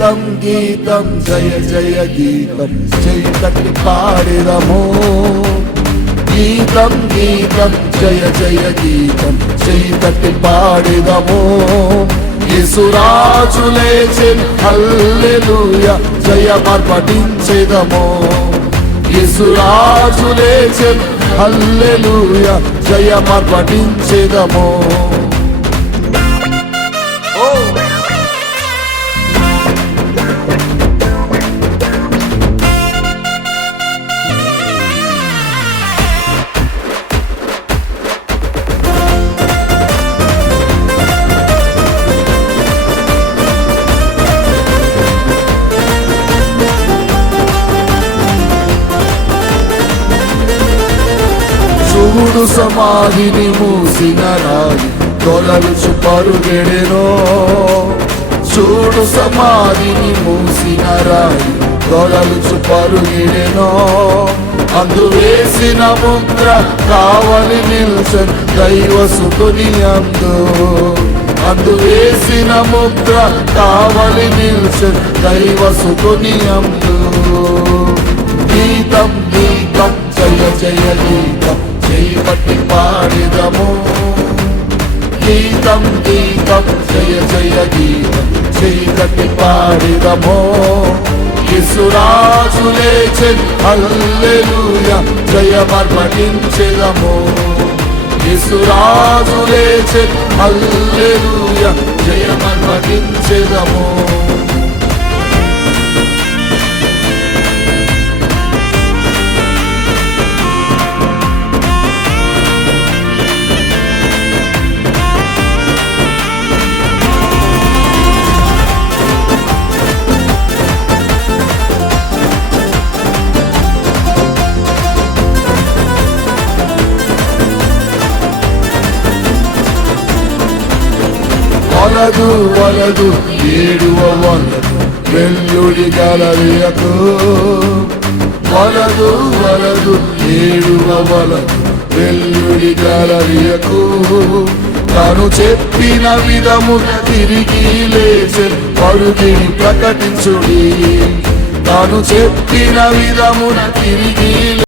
గీతం గీతం జయ జయ గీతం చెయ్యి తట్టి పాడెదము గీతం గీతం జయ జయ గీతం చెయ్యి తట్టి పాడెదము యేసురాజు లేచెను హల్లెలూయా జయమర్పటించెదము యేసురాజు లేచెను హల్లెలూయా జయమర్పటించెదము చూడు సమాధిని మూసిన రాయి తొలలుచు పరుగెడెనో చూడు సమాధిని మూసిన రాయి తొలలుచు పరుగెడెనో అందు వేసిన ముద్ర కావలి నిల్చన్ దైవసుతుని అందు వేసిన ముద్ర కావలి నిల్చన్ దైవసుతుని గీతం గీతం జయ జయ గీతం చెయ్యి పట్టి పాడెదము గీతం గీతం జయ జయ గీతం చెయ్యి కట్టి పాడెదము యేసురాజు లేచెను హల్లెలూయా జయమర్పటించెదము యేసురాజు లేచెను హల్లెలూయా జయమర్పటించెదము వలదు వలదు ఏడువ వలదు వెల్లుడి గలరియకు వలదు వలదు ఏడువ వలదు వెల్లుడి గలరియకు తాను చెప్పిన విధము తిరిగి లేచెను పరుగిని ప్రకటించుడి తాను చెప్పిన విధమున తిరిగి